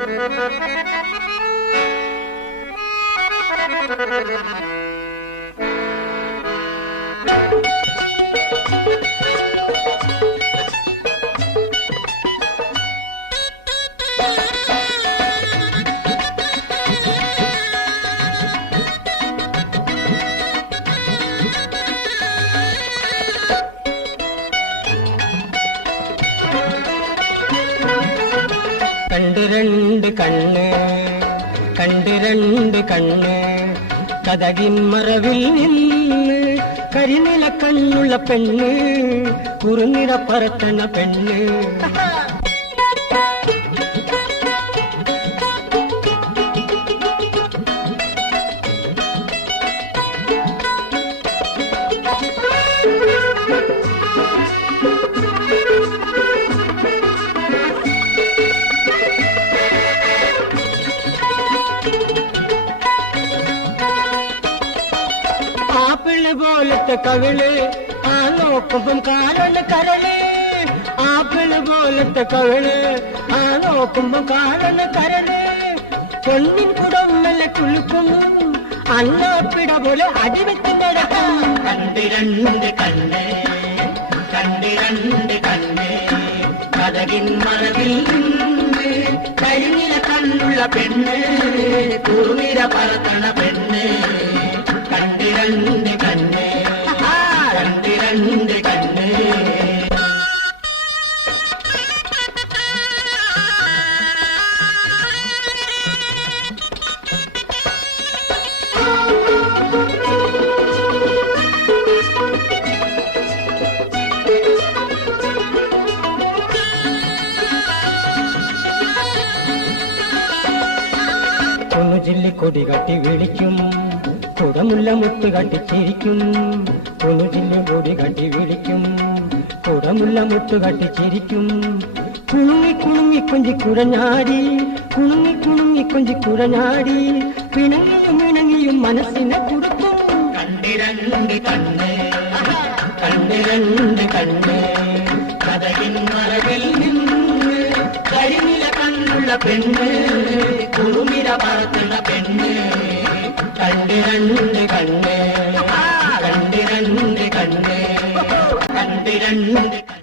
Thank you. கண்டு ரெண்டு கண்ணு கண்டு ரெண்டு கண்ணு. கதகின் மரவில் நின்று கரிநில கண்ணுள்ள பெண்ணு குறுநிற பரத்தன பெண்ணு. ആപ്പിൾ പോലത്തെ കവിൾ ആ നോക്കുമ്പം കാണുന്ന കരൾ. ആപ്പിൾ പോലത്തെ കവിൾ ആ നോക്കുമ്പം കാണുന്ന കരൾ. പൊന്നിൻ കുടമ്മലെ കുളിക്കും അന്നാപ്പിട പോലെ നടക്കും കണ്ടിരണ്ട് കണ്ണേ കണ്ടിരണ്ട് കണ്ണേ മറവിൽ കരിനില കണ്ണുള്ള പെണ്ണ് കുറുനിര പറത്തണ പെണ്ണ്. കണ്ടിരണ്ട് കണ്ണ് കണ്ടിരണ്ട് കണ്ണ് ഒന്ന് ജില്ലി കൊടി കട്ടി വിളിക്കും കുടമുല്ല മുത്ത് കട്ടിച്ചിരിക്കും. ജില്ലി കൊടി കട്ടി വിളിക്കും. കുടമുല്ല മുത്ത് കട്ടിച്ചിരിക്കും. കുണുങ്ങി കുണുങ്ങി കൊഞ്ചി കുഴഞ്ഞാടി. കുണുങ്ങി കുണുങ്ങി കൊഞ്ചി കുഴഞ്ഞാടി. പിണങ്ങിയും ഇണങ്ങിയും മനസ്സിനെ കൊടുക്കും. കണ്ടിരണ്ട് കണ്ണ്. കണ്ടിരണ്ട് കണ്ണ്. കഥയിൽ മറവിൽ നിന്ന് കരിനില കണ്ണുള്ള പെണ്ണ്. കുറുമിര പറത്തുള്ള പെണ്ണ് കണ്ടിരണ്ട് കണ്ണ്. കണ്ടിരണ്ട് കണ്ണ്. കണ്ടിരണ്ട്